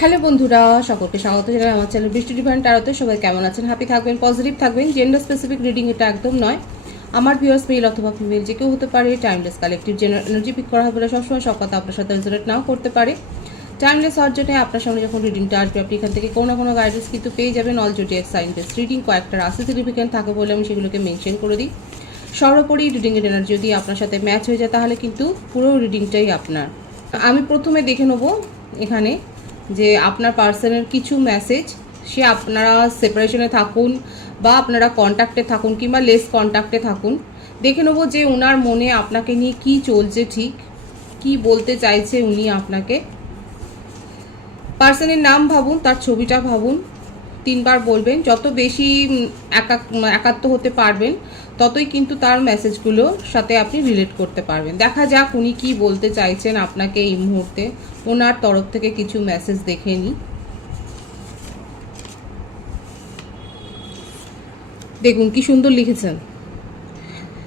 Hello বন্ধুরা, সকলকে স্বাগত জানাই আমার চ্যানেল বৃষ্টি ডিভাইন ট্যারোতে। সবাই কেমন আছেন? হ্যাপি থাকবেন, পজিটিভ থাকবেন। জেন্ডার স্পেসিফিক রিডিং এটা একদম নয়। আমার ভিউয়ার্স মেল অথবা ফিমেল যে কেউ হতে পারে। Timeless collective general energy pick করা হবে, সবসময় সব কথা আপনার সাথে রেজোনেট নাও করতে পারে। টাইমলেস হওয়ার জন্য আপনার সামনে যখন রিডিংটা আসবে, আপনি এখান থেকে কোনো না কোনো গাইডেন্স কিন্তু পেয়ে যাবেন। All zodiac sign base reading কয়েকটা রাশি সিগনিফিকেন্ট থাকে বলে আমি সেগুলোকে মেনশন করে দিই। সর্বোপরি রিডিংয়ের এনার্জি যদি আপনার সাথে ম্যাচ হয়ে যায় তাহলে কিন্তু পুরো রিডিংটাই আপনার। আমি প্রথমে দেখে নেব এখানে যে আপনার পার্সনের কিছু মেসেজ, সে আপনারা সেপারেশনে থাকুন বা আপনারা কন্ট্যাক্টে থাকুন কিংবা লেস কন্ট্যাক্টে থাকুন, দেখে নেব যে ওনার মনে আপনাকে নিয়ে কি চলছে, ঠিক কি বলতে চাইছে উনি আপনাকে। পার্সনের নাম ভাবুন, তার ছবিটা ভাবুন, 3 বার বলবেন। যত বেশি একাত্ম হতে পারবেন ততই কিন্তু তার মেসেজগুলোর সাথে আপনি রিলেট করতে পারবেন। দেখা যাক উনি কি বলতে চাইছেন আপনাকে এই মুহূর্তে। ওনার তরফ থেকে কিছু মেসেজ দেখে নিই। দেখুন কি সুন্দর লিখেছেন,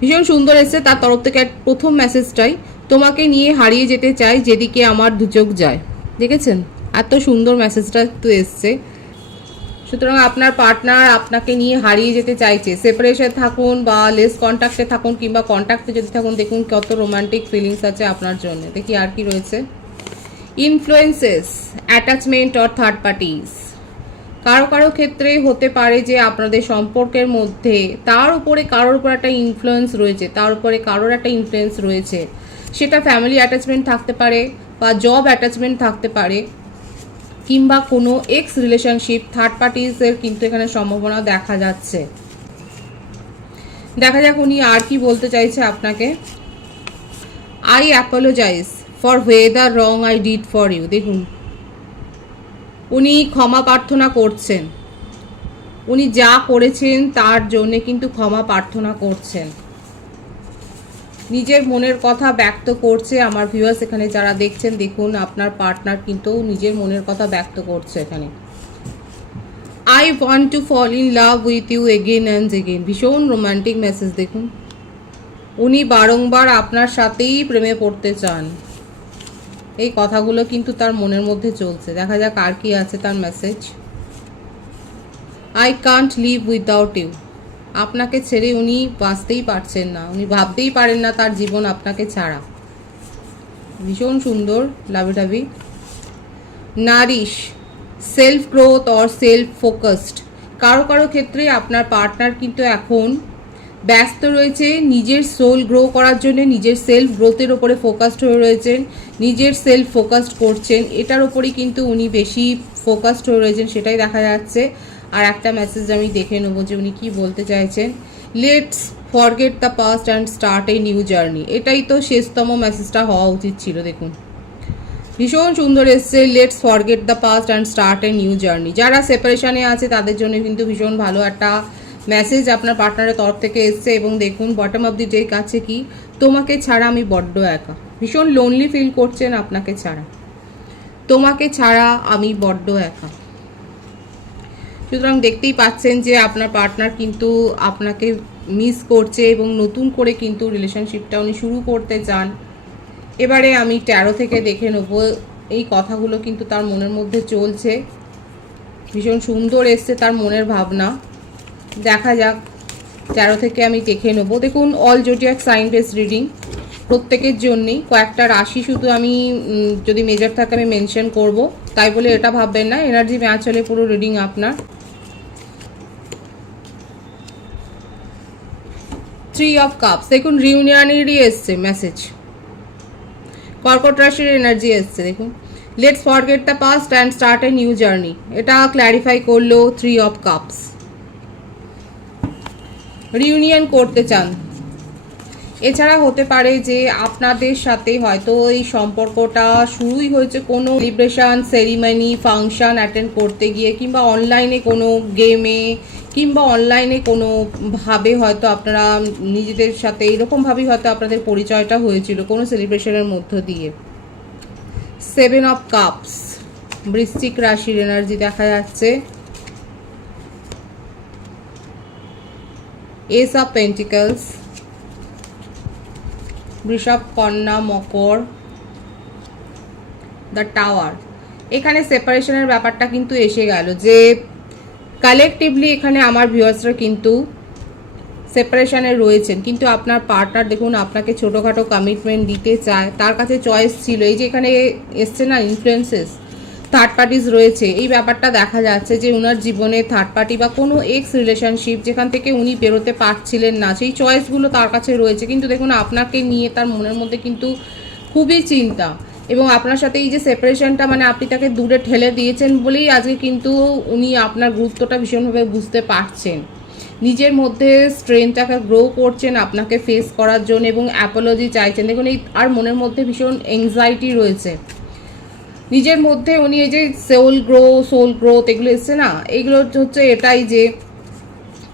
ভীষণ সুন্দর এসেছে তার তরফ থেকে। প্রথম মেসেজটাই, তোমাকে নিয়ে হারিয়ে যেতে চাই যেদিকে আমার দুচোখ যায়। দেখেছেন এত সুন্দর মেসেজটা একটু এসছে। সুতরাং আপনার পার্টনার আপনাকে নিয়ে হারিয়ে যেতে চাইছে। সেপারেশন থাকুন বা লেস কন্ট্যাক্টে থাকুন কিংবা কন্ট্যাক্টে যদি থাকুন, দেখুন কত রোমান্টিক ফিলিংস আছে আপনার জন্য। দেখি আর কি রয়েছে। Influences, attachment or third parties. কারো কারো ক্ষেত্রে হতে পারে যে আপনাদের সম্পর্কের মধ্যে তার উপরে কারোর উপর একটা ইনফ্লুয়েন্স রয়েছে, তার উপরে কারোর একটা ইনফ্লুয়েন্স রয়েছে। সেটা ফ্যামিলি অ্যাটাচমেন্ট থাকতে পারে বা জব অ্যাটাচমেন্ট থাকতে পারে কিংবা কোনো এক্স রিলেশনশিপ। থার্ড পার্টিসের কিন্তু এখানে সম্ভাবনা দেখা যাচ্ছে। দেখা যাক উনি আর কি বলতে চাইছে আপনাকে। I apologize for whether wrong I did for you. দেখুন উনি ক্ষমা প্রার্থনা করছেন, উনি যা করেছেন তার জন্য কিন্তু ক্ষমা প্রার্থনা করছেন, নিজের মনের কথা ব্যক্ত করছে। আমার ভিউয়ার্স এখানে যারা দেখছেন, দেখুন আপনার পার্টনার কিন্তু নিজের মনের কথা ব্যক্ত করছে এখানে। I want to fall in love with you again and again. ভীষণ রোমান্টিক মেসেজ। দেখুন উনি বারংবার আপনার সাথেই প্রেমে পড়তে চান, এই কথাগুলো কিন্তু তার মনের মধ্যে চলছে। দেখা যাক আর কি আছে তার message. I can't leave without you. আপনাকে ছেড়ে উনি বাঁচতেই পারছেন না, উনি ভাবতেই পারেন না তার জীবন আপনাকে ছাড়া। ভীষণ সুন্দর, lovey dovey. Nourish, self growth or self focused. কারো কারো ক্ষেত্রে আপনার পার্টনার কিন্তু এখন ব্যস্ত রয়েছে নিজের সোল গ্রো করার জন্য, নিজের সেলফ গ্রোথের ওপরে ফোকাসড হয়ে রয়েছেন, নিজের সেলফ ফোকাসড করছেন, এটার ওপরেই কিন্তু উনি বেশি ফোকাসড হয়ে রয়েছেন, সেটাই দেখা যাচ্ছে। আর একটা মেসেজ আমি দেখে নেবো যে উনি কি বলতে চাইছেন। Let's forget the past and start a new journey. এটাই তো শেষতম মেসেজটা হওয়া উচিত ছিল। দেখুন ভীষণ সুন্দর এসছে। Let's forget the past and start a new journey. যারা সেপারেশনে আছে তাদের জন্য কিন্তু ভীষণ ভালো একটা মেসেজ আপনার পার্টনারের তরফ থেকে এসছে। এবং দেখুন বটম অফ দি ডে কাছে কি, তোমাকে ছাড়া আমি বড্ড একা। ভীষণ লোনলি ফিল করছেন আপনাকে ছাড়া, তোমাকে ছাড়া আমি বড্ড একা। সুতরাং দেখতেই পাচ্ছেন যে আপনার পার্টনার কিন্তু আপনাকে মিস করছে এবং নতুন করে কিন্তু রিলেশনশিপটা উনি শুরু করতে চান। এবারে আমি ট্যারো থেকে দেখে নেব এই কথাগুলো কিন্তু তার মনের মধ্যে চলছে। ভীষণ সুন্দর এসছে তার মনের ভাবনা। দেখা যাক ট্যারো থেকে আমি দেখে নেব। দেখুন all zodiac sign base reading প্রত্যেকের জন্যেই। কয়েকটা রাশি শুধু আমি যদি মেজর থাকে আমি মেনশন করব, তাই বলে এটা ভাববেন না এনার্জি ম্যাচ হলে পুরো রিডিং আপনার। 3 অফ কাপস, দেখুন রিউনিয়নেরই এসছে মেসেজ। কর্কট রাশির এনার্জি এসছে। দেখুন let's forget the past and start a new journey, এটা ক্ল্যারিফাই করলো 3 অফ কাপস। রিউনিয়ন করতে চান। এছাড়া হতে পারে যে আপনাদের সাথে হয়তো এই সম্পর্কটা শুরুই হয়েছে কোনো সেলিব্রেশন, সেরিমনি, ফাংশন অ্যাটেন্ড করতে গিয়ে কিংবা অনলাইনে কোনো গেমে কিংবা অনলাইনে কোনো ভাবে হয়তো আপনারা নিজেদের সাথে এরকমভাবেই হয়তো আপনাদের পরিচয়টা হয়েছিল কোনো সেলিব্রেশনের মধ্য দিয়ে। 7 অফ কাপস, বৃশ্চিক রাশির এনার্জি দেখা যাচ্ছে। এস অফ পেন্টিকলস, বৃষভ, কন্যা, মকর, দ্য টাওয়ার। এখানে সেপারেশনের ব্যাপারটা কিন্তু এসে গেল, যে কালেকটিভলি এখানে আমার ভিউয়ার্সরা কিন্তু সেপারেশনে রয়েছেন, কিন্তু আপনার পার্টনার দেখুন আপনাকে ছোটোখাটো কমিটমেন্ট দিতে চায়, তার কাছে চয়েস ছিল। এই যে এখানে এসছে না ইনফ্লুয়েন্সেস, থার্ড পার্টিস রয়েছে, এই ব্যাপারটা দেখা যাচ্ছে যে ওনার জীবনে থার্ড পার্টি বা কোনো এক্স রিলেশনশিপ যেখান থেকে উনি বেরোতে পারছিলেন না, সেই চয়েসগুলো তার কাছে রয়েছে। কিন্তু দেখুন আপনাকে নিয়ে তার মনের মধ্যে কিন্তু খুবই চিন্তা, এবং আপনার সাথে এই যে সেপারেশনটা, মানে আপনি তাকে দূরে ঠেলে দিয়েছেন বলেই আজকে কিন্তু উনি আপনার গুরুত্বটা ভীষণভাবে বুঝতে পারছেন। নিজের মধ্যে স্ট্রেংথটাকে গ্রো করছেন আপনাকে ফেস করার জন্য, এবং অ্যাপোলজি চাইছেন। দেখুন এই আর মনের মধ্যে ভীষণ এংজাইটি রয়েছে নিজের মধ্যে। উনি এই যে সোল গ্রোথ এগুলো এসছে না, এইগুলো হচ্ছে এটাই যে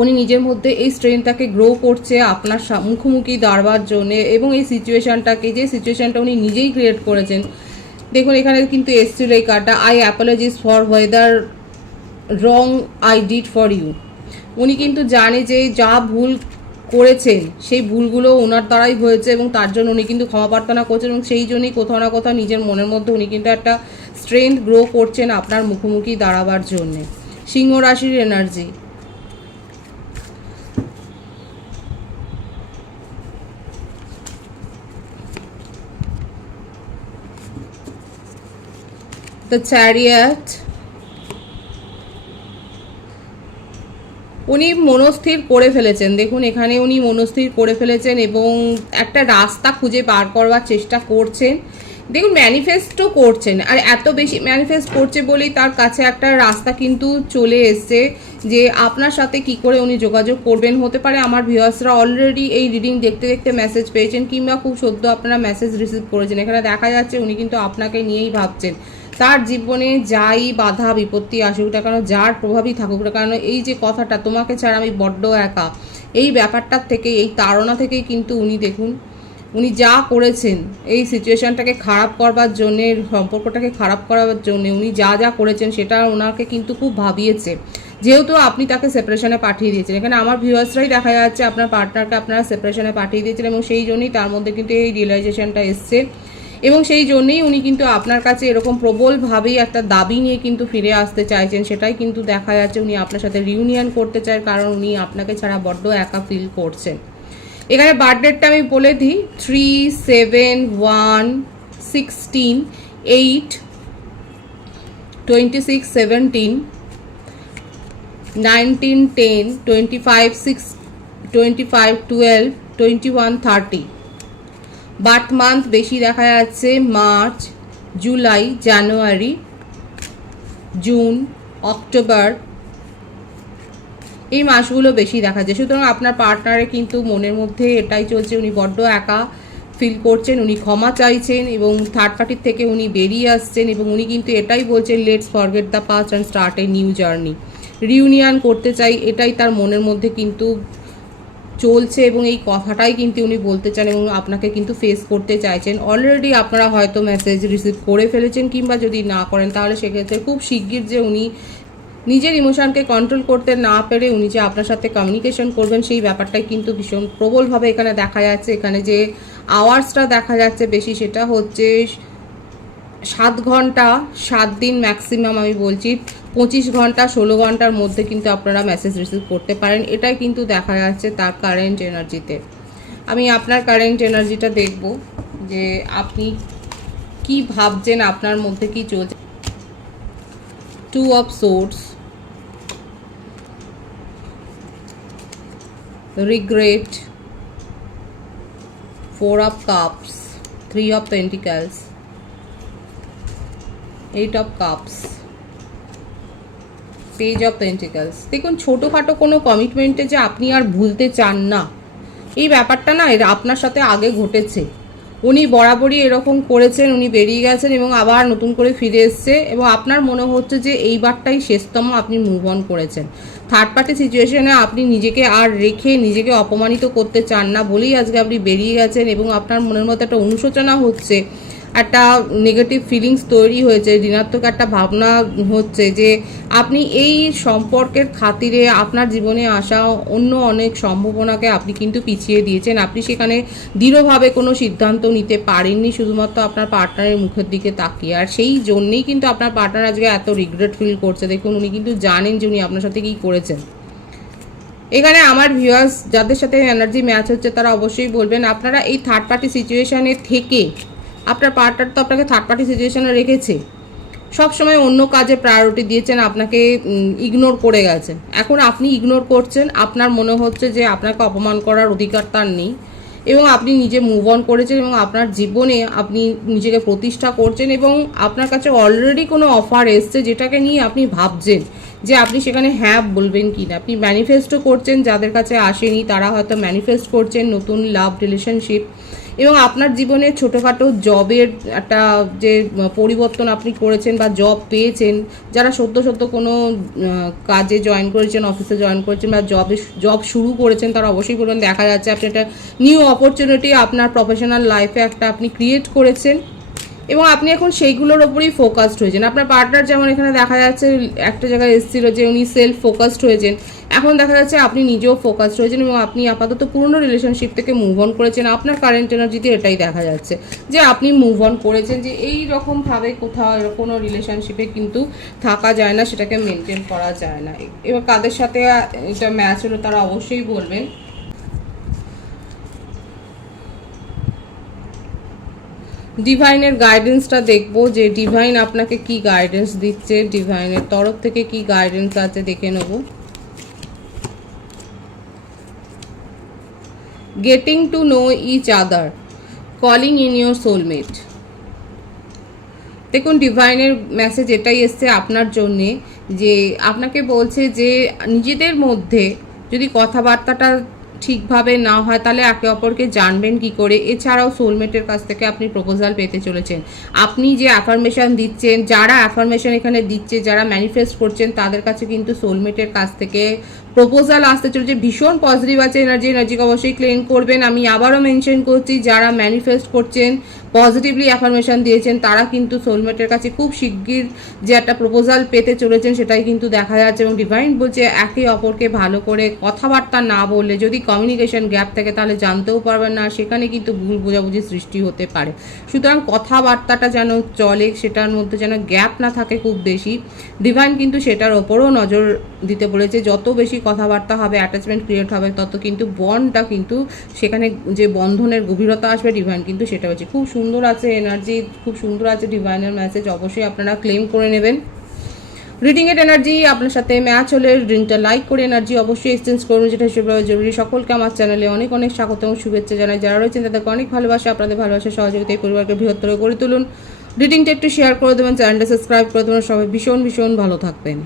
উনি নিজের মধ্যে এই স্ট্রেংথটাকে গ্রো করছে আপনার মুখোমুখি দাঁড়াবার জন্য, এবং এই সিচুয়েশানটাকে, যে সিচুয়েশানটা উনি নিজেই ক্রিয়েট করেছেন। দেখুন এখানে কিন্তু এসছিল এই কার্ডটা, I apologies for whatever wrong I did for you. উনি কিন্তু জানে যে যা ভুল করেছেন সেই ভুলগুলো ওনার দ্বারাই হয়েছে, এবং তার জন্য উনি কিন্তু ক্ষমা প্রার্থনা করছেন, এবং সেই জন্যই কোথাও না কোথাও নিজের মনের মধ্যে উনি কিন্তু একটা স্ট্রেংথ গ্রো করছেন আপনার মুখোমুখি দাঁড়াবার জন্যে। সিংহ রাশির এনার্জি, দ্য চ্যারিয়ট, উনি মনস্থির করে ফেলেছেন। দেখুন এখানে উনি মনস্থির করে ফেলেছেন এবং একটা রাস্তা খুঁজে বার করবার চেষ্টা করছেন। দেখুন ম্যানিফেস্টও করছেন, আর এত বেশি ম্যানিফেস্ট করছে বলেই তার কাছে একটা রাস্তা কিন্তু চলে এসছে যে আপনার সাথে কি করে উনি যোগাযোগ করবেন। হতে পারে আমার ভিউয়ার্সরা অলরেডি এই রিডিং দেখতে দেখতে মেসেজ পেয়েছেন, কিংবা খুব সদ্য আপনারা মেসেজ রিসিভ করেছেন। এখানে দেখা যাচ্ছে উনি কিন্তু আপনাকে নিয়েই ভাবছেন। তার জীবনে যাই বাধা বিপত্তি আসুক না কেন, যার প্রভাবই থাকুক না কেন, এই যে কথাটা তোমাকে ছাড়া আমি বড্ড একা, এই ব্যাপারটার থেকে, এই তাড়না থেকেই কিন্তু উনি দেখুন উনি যা করেছেন এই সিচুয়েশনটাকে খারাপ করবার জন্যে, সম্পর্কটাকে খারাপ করার জন্যে উনি যা যা করেছেন সেটা ওনাকে কিন্তু খুব ভাবিয়েছে, যেহেতু আপনি তাকে সেপারেশনে পাঠিয়ে দিয়েছেন। এখানে আমার ভিউয়ার্সরাই দেখা যাচ্ছে আপনার পার্টনারকে আপনারা সেপারেশনে পাঠিয়ে দিয়েছেন, এবং সেই জন্যই তার মধ্যে কিন্তু এই রিয়েলাইজেশনটা এসছে, এবং সেই জন্যই উনি কিন্তু আপনার কাছে এরকম প্রবলভাবেই একটা দাবি নিয়ে কিন্তু ফিরে আসতে চাইছেন। সেটাই কিন্তু দেখা যাচ্ছে উনি আপনার সাথে রিউনিয়ন করতে চায়, কারণ উনি আপনাকে ছাড়া বড্ড একা ফিল করছেন। এখানে বার্থডেটটা আমি বলে দিই, 3/7/1/16, 8/26/17, 19/10, 25/6/25, 12/21/30। বার্থ মান্থ বেশি দেখা যাচ্ছে মার্চ, জুলাই, জানুয়ারি, জুন, অক্টোবর, এই মাসগুলো বেশি দেখা যায়। সুতরাং আপনার পার্টনারের কিন্তু মনের মধ্যে এটাই চলছে, উনি বড্ড একা ফিল করছেন, উনি ক্ষমা চাইছেন, এবং থার্ড পার্টির থেকে উনি বেরিয়ে আসছেন, এবং উনি কিন্তু এটাই বলছেন let's forget the past and start a new journey. Reunion করতে চাই, এটাই তার মনের মধ্যে কিন্তু চলছে, এবং এই কথাটাই কিন্তু উনি বলতে চান, এবং আপনাকে কিন্তু ফেস করতে চাইছেন। অলরেডি আপনারা হয়তো মেসেজ রিসিভ করে ফেলেছেন, কিংবা যদি না করেন তাহলে সেক্ষেত্রে খুব শিগগির যে উনি নিজের ইমোশনকে কন্ট্রোল করতে না পেরে উনি যে আপনার সাথে কমিউনিকেশন করবেন সেই ব্যাপারটাই কিন্তু ভীষণ প্রবলভাবে এখানে দেখা যাচ্ছে। এখানে যে আওয়ার্সটা দেখা যাচ্ছে বেশি, সেটা হচ্ছে 7 ঘন্টা 7 দিন ম্যাক্সিমাম, আমি বলছি 25 ঘন্টা 16 ঘন্টার মধ্যে কিন্তু আপনারা মেসেজ রিসিভ করতে পারেন। এটাই কিন্তু দেখা যাচ্ছে তার কারেন্ট এনার্জিতে। আমি আপনার কারেন্ট এনার্জিটা দেখব যে আপনি কি ভাবছেন, আপনার মধ্যে কি চলছে। 2 of Swords, regret, 4 of Cups, 3 of Pentacles, 8 of Cups, Page of Pentacles। দেখুন ছোটোখাটো কোনো কমিটমেন্টে যে আপনি আর ভুলতে চান না, এই ব্যাপারটা না এর আপনার সাথে আগে ঘটেছে। উনি বরাবরই এরকম করেছেন, উনি বেরিয়ে গেছেন এবং আবার নতুন করে ফিরে এসছে, এবং আপনার মনে হচ্ছে যে এইবারটাই শেষতম আপনি মুভ অন করেছেন। থার্ড পার্টি সিচুয়েশনে আপনি নিজেকে আর রেখে নিজেকে অপমানিত করতে চান না বলেই আজকে আপনি বেরিয়ে গেছেন, এবং আপনার মনের মধ্যে একটা অনুশোচনা হচ্ছে। একটা নেগেটিভ ফিলিংস তৈরি হয়েছে, ঋণাত্মক একটা ভাবনা হচ্ছে যে আপনি এই সম্পর্কের খাতিরে আপনার জীবনে আসা অন্য অনেক সম্ভাবনাকে আপনি কিন্তু পিছিয়ে দিয়েছেন। আপনি সেখানে দৃঢ়ভাবে কোনো সিদ্ধান্ত নিতে পারেননি শুধুমাত্র আপনার পার্টনারের মুখের দিকে তাকিয়ে, আর সেই জন্যেই কিন্তু আপনার পার্টনার আজকে এত রিগ্রেট ফিল করছে। দেখুন, উনি কিন্তু জানেন যে উনি আপনার সাথে কী করেছেন। এখানে আমার ভিউয়ার্স যাদের সাথে এনার্জি ম্যাচ হচ্ছে তারা অবশ্যই বলবেন আপনারা এই থার্ড পার্টি সিচুয়েশানে থেকে, আপনার পার্টনার তো আপনাকে থার্ড পার্টি সিচুয়েশানে রেখেছে, সবসময় অন্য কাজে প্রায়োরিটি দিয়েছেন, আপনাকে ইগনোর করে গেছে। এখন আপনি ইগনোর করছেন, আপনার মনে হচ্ছে যে আপনাকে অপমান করার অধিকার তার নেই, এবং আপনি নিজে মুভ অন করেছেন এবং আপনার জীবনে আপনি নিজেকে প্রতিষ্ঠা করছেন, এবং আপনার কাছে অলরেডি কোনো অফার এসছে যেটাকে নিয়ে আপনি ভাবছেন যে আপনি সেখানে হ্যাঁ বলবেন কি না। আপনি ম্যানিফেস্টও করছেন, যাদের কাছে আসেনি তারা হয়তো ম্যানিফেস্ট করছেন নতুন লাভ রিলেশনশিপ, এবং আপনার জীবনে ছোটোখাটো জবের একটা যে পরিবর্তন আপনি করেছেন বা জব পেয়েছেন, যারা সদ্য কোনো কাজে জয়েন করেছেন, অফিসে জয়েন করেছেন বা জব শুরু করেছেন, তারা অবশ্যই বলবেন দেখা যাচ্ছে আপনি একটা নিউ অপরচুনিটি আপনার প্রফেশনাল লাইফে একটা আপনি ক্রিয়েট করেছেন, এবং আপনি এখন সেইগুলোর ওপরেই ফোকাসড হয়েছেন। আপনার পার্টনার যেমন এখানে দেখা যাচ্ছে একটা জায়গায় এসেছিল যে উনি সেলফ ফোকাসড হয়েছেন, এখন দেখা যাচ্ছে আপনি নিজেও ফোকাসড হয়েছেন এবং আপনি আপাতত পুরনো রিলেশনশিপ থেকে মুভ অন করেছেন। আপনার কারেন্ট এনার্জিতে এটাই দেখা যাচ্ছে যে আপনি মুভ অন করেছেন, যে এই রকমভাবে কোথাও কোনো রিলেশনশিপে কিন্তু থাকা যায় না, সেটাকে মেনটেন করা যায় না। এবার কাদের সাথে এটা ম্যাচ হলো তারা অবশ্যই বলবেন। ডিভাইনের গাইডেন্সটা দেখবো যে ডিভাইন আপনাকে কি গাইডেন্স দিচ্ছে, ডিভাইনের তরফ থেকে কি গাইডেন্স আছে দেখে নেব। Getting to know each other, calling in your soulmate. দেখুন, ডিভাইনের মেসেজ এটাই এসছে আপনার জন্যে, যে আপনাকে বলছে যে নিজেদের মধ্যে যদি কথাবার্তাটা ঠিকভাবে না হয় তাহলে একে অপরকে জানবেন কি করে। এছাড়াও সোলমেটের কাছ থেকে আপনি প্রপোজাল পেতে চলেছেন। আপনি যে অ্যাফার্মেশন দিচ্ছেন, যারা অ্যাফার্মেশন এখানে দিচ্ছে, যারা ম্যানিফেস্ট করছেন, তাদের কাছে কিন্তু সোলমেটের কাছ থেকে প্রপোজাল আসতে চলেছে। ভীষণ পজিটিভ আছে এনার্জিকে অবশ্যই ক্লেম করবেন। আমি আবারও মেনশন করছি, যারা ম্যানিফেস্ট করছেন, পজিটিভলি অ্যাফার্মেশন দিয়েছেন, তারা কিন্তু সোলমেটের কাছে খুব শিগগির যে একটা প্রপোজাল পেতে চলেছেন সেটাই কিন্তু দেখা যাচ্ছে। এবং ডিভাইন বলছে একে অপরকে ভালো করে কথাবার্তা না বললে, যদি কমিউনিকেশন গ্যাপ থাকে তাহলে জানতেও পারবেন না, সেখানে কিন্তু ভুল বোঝাবুঝি সৃষ্টি হতে পারে। সুতরাং কথাবার্তাটা যেন চলে, সেটার মধ্যে যেন গ্যাপ না থাকে খুব বেশি। ডিভাইন কিন্তু সেটার ওপরও নজর দিতে বলেছে। যত বেশি কথাবার্তা হবে, অ্যাটাচমেন্ট ক্রিয়েট হবে, তত কিন্তু বন্ডটা কিন্তু সেখানে যে বন্ধনের গভীরতা আসবে, ডিভাইন কিন্তু সেটা হচ্ছে। খুব সুন্দর আছে এনার্জি, খুব সুন্দর আছে ডিভাইনের মেসেজ, অবশ্যই আপনারা ক্লেম করে নেবেন। রিডিংয়ের এনার্জি আপনার সাথে ম্যাচ হলে রিডিংটা লাইক করে এনার্জি অবশ্যই এক্সচেঞ্জ করুন, যেটা সেভাবে জরুরি। সকলকে আমার চ্যানেলে অনেক অনেক স্বাগত এবং শুভেচ্ছা জানাই। যারা রয়েছেন তাদেরকে অনেক ভালোবাসা, আপনাদের ভালোবাসা সহযোগিতা এই পরিবারকে বৃহত্তর করে তুলুন। রিডিংটা একটু শেয়ার করে দেবেন, চ্যানেলটা সাবস্ক্রাইব করে দেবেন। সবাই ভীষণ ভীষণ ভালো থাকবেন।